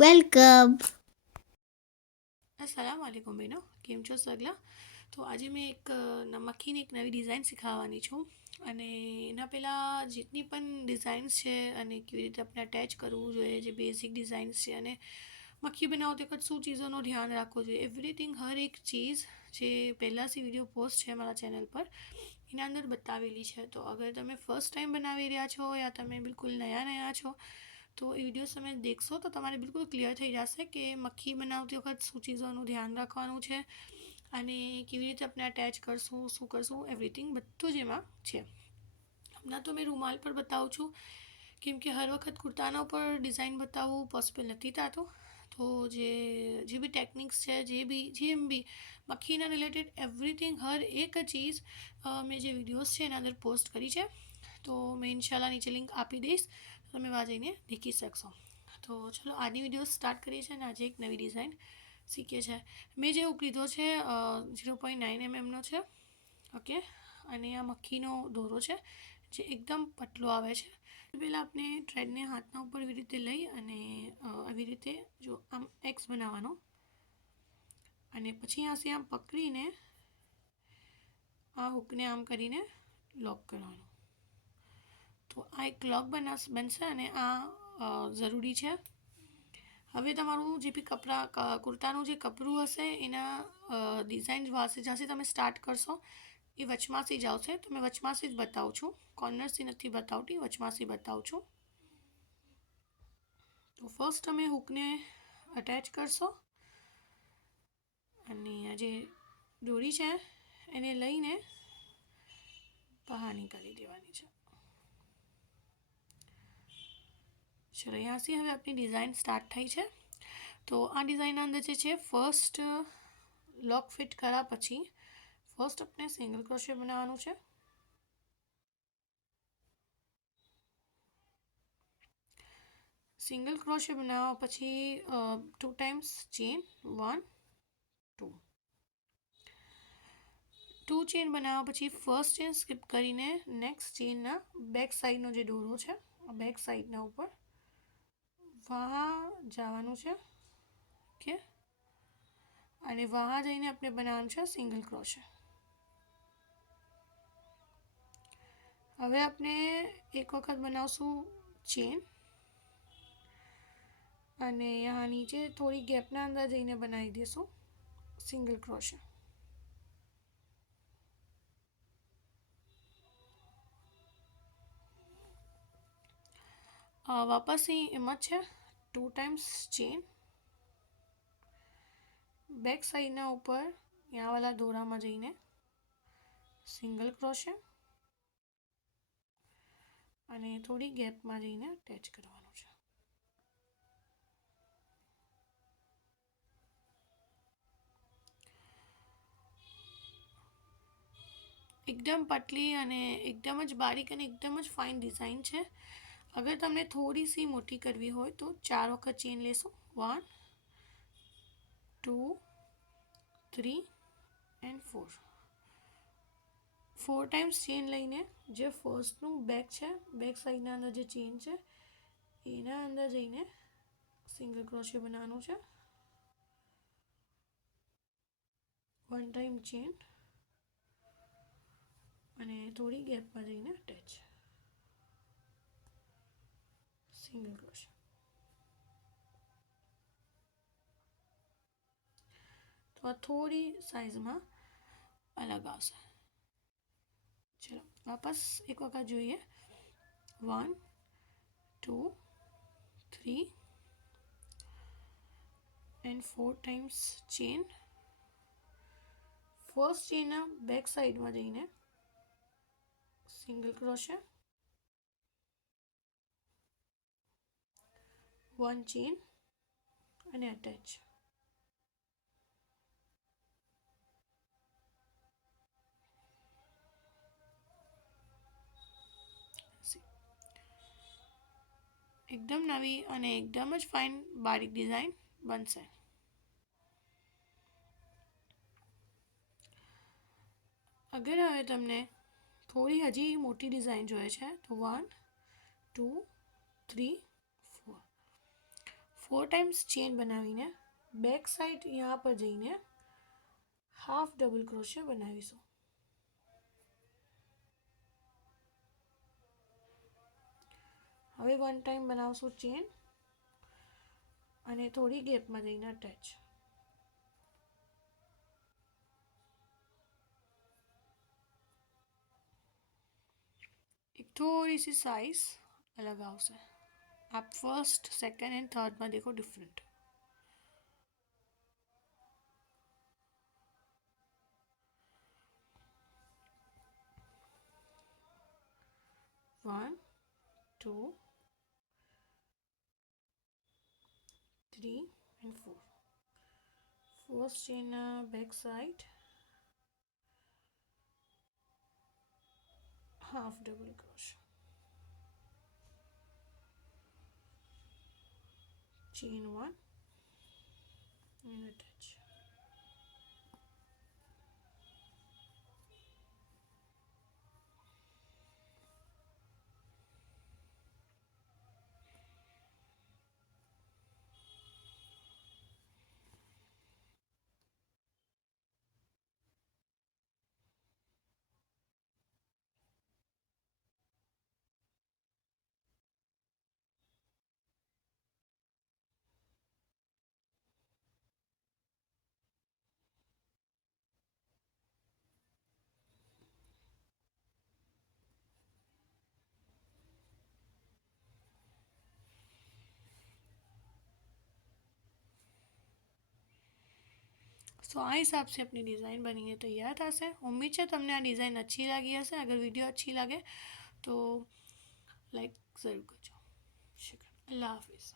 Welcome. अस्सलाम वालेकुम बहनों, કેમ છો સગલા? તો આજે મેં મક્ખીની એક નવી ડિઝાઇન શીખવવાની છું અને એના પહેલાં જેટલી પણ ડિઝાઇન્સ છે અને કેવી રીતે આપણે અટેચ કરવું જોઈએ, જે બેઝિક ડિઝાઇન્સ છે અને મક્ખી બનાવતી વખત શું ચીज़ોનું ધ્યાન રાખવું જોઈએ, એવરીથિંગ હર એક ચીज़ જે પહેલાંથી વિડીયો પોસ્ટ છે મારા ચેનલ પર એના અંદર બતાવેલી છે. તો અગર તમે ફર્સ્ટ ટાઈમ બનાવી રહ્યા છો યા તમે બિલકુલ નયા છો તો એ વિડીયોઝ તમે દેખશો તો તમારે બિલકુલ ક્લિયર થઈ જશે કે મક્ખી બનાવતી વખત શું ચીज़ોનું ધ્યાન રાખવાનું છે અને કેવી રીતે આપણે અટેચ કરશું, શું કરશું, એવરીથિંગ બધું જ એમાં છે. હમણાં તો મેં રૂમાલ પર બતાવું છું કેમ કે હર વખત કુર્તાના ઉપર ડિઝાઇન બતાવવું પોસિબલ નથી થતું. તો જે બી ટેકનિક્સ છે, જેમ બી મક્ખીના રિલેટેડ એવરીથિંગ હર એક ચીज़ મેં જે વિડીયોઝ છે એના અંદર પોસ્ટ કરી છે. તો મેં ઇન્શાલ્લાહ નીચે લિંક આપી દઈશ, તમે વहाँ જઈને દેખી શકશો. તો ચલો આજની વિડીયો સ્ટાર્ટ કરીએ છીએ અને આજે એક નવી ડિઝાઇન શીખીએ છીએ. મેં જે હુક લીધો છે 0.9 mmનો છે, ઓકે. અને આ મક્ખીનો દોરો છે જે એકદમ પતલો આવે છે. પહેલાં આપણે થ્રેડને હાથના ઉપર એવી રીતે લઈ અને આવી રીતે જો આમ એક્સ બનાવવાનો અને પછી અહીંયાથી આમ પકડીને આ હુકને આમ કરીને લોક કરવાનું. તો આ એક લોક બનશે અને આ જરૂરી છે. હવે તમારું જે બી કુર્તાનું જે કપડું હશે એના ડિઝાઇન જ્યાંથી તમે સ્ટાર્ટ કરશો એ વચમાંથી જ આવશે. તો મેં વચમાંથી જ બતાવું છું, કોર્નર્સથી નથી બતાવતી, વચમાંથી બતાવું છું. તો ફર્સ્ટ તમે હુકને અટેચ કરશો અને આ જે દોરી છે એને લઈને બહાર નીકાળી દેવાની છે. ચલો, અહીંયાથી હવે આપણી ડિઝાઇન સ્ટાર્ટ થઈ છે. તો આ ડિઝાઇનના અંદર જે છે ફર્સ્ટ લોક ફિટ કર્યા પછી ફર્સ્ટ આપણે સિંગલ ક્રોશિયો બનાવવાનું છે. સિંગલ ક્રોશિયો બનાવવા પછી 2 ટાઈમ્સ ચેન 1 2 ચેન બનાવવા પછી ફર્સ્ટ ચેન સ્કીપ કરીને નેક્સ્ટ ચેનના બેક સાઈડનો જે દોરો છે બેક સાઈડના ઉપર વહાં જવાનું છે, ઓકે. અને વહાં જઈને આપણે બનાવવાનું છે સિંગલ ક્રોશિયો. હવે આપણે એક વખત બનાવશું ચેન અને यहाँ નીચે થોડી ગેપના અંદર જઈને બનાવી દઈશું સિંગલ ક્રોશિયો. વાપસ એમ જ છે 2 ટાઈમ્સ ચેન બેક સાઈડના ઉપર यहाँ वाला દોરામાં જઈને સિંગલ ક્રોશિયો અને થોડી ગેપમાં જઈને અટેચ કરવાનું છે. એકદમ પતલી અને એકદમ જ બારીક અને એકદમ જ ફાઇન ડિઝાઇન છે. અગર તમને થોડી સી મોટી કરવી હોય તો 4 વખત ચેન લેશો, 1 2 3 એન્ડ 4 ટાઈમ્સ ચેન લઈને જે ફર્સ્ટનું બેક છે, બેક સાઈડના અંદર જે ચેન છે એના અંદર જઈને સિંગલ ક્રોશિયો બનાવવાનું છે. 1 ટાઈમ ચેન અને થોડી ગેપમાં જઈને અટેચ સિંગલ ક્રોશિયો. તો આ થોડી સાઈઝમાં અલગ આવશે. ચલો વાપસ એક વખત જોઈએ, 1 2 3 એન્ડ 4 ટાઈમ્સ ચેન. ફર્સ્ટ ચેનના બેક સાઈડમાં જઈને સિંગલ ક્રોશિયો, 1 ચેન અને અટેચ. એકદમ નવી અને એકદમ જ ફાઇન બારીક ડિઝાઇન બનશે. અગર હવે તમને થોડી હજી મોટી ડિઝાઇન જોઈએ છે તો 1 2 3 4 4 ટાઈમ્સ ચેન બનાવીને બેક સાઈડ यहाँ પર જઈને હાફ ડબલ ક્રોશિયા બનાવીશું. હવે 1 ટાઈમ બનાવશું ચેન અને થોડી ગેપમાં જઈને અટેચ. एक थोड़ी सी साइज अलग आवશે. आप फर्स्ट सेकंड एंड थर्ड में देखो different. One 2 3 and 4. First chain back side half double crochet, chain 1 and attach. तो આ હિસાબથી આપણી ડિઝાઇન બનીને તૈયાર થશે. ઉમ્મીદ છે તમને આ ડિઝાઇન अच्छी લાગી હશે. અગર વિડીયો अच्छी લાગે તો લાઈક જરૂર કરજો. શુક્રિયા. અલ્લાહ હાફિઝ.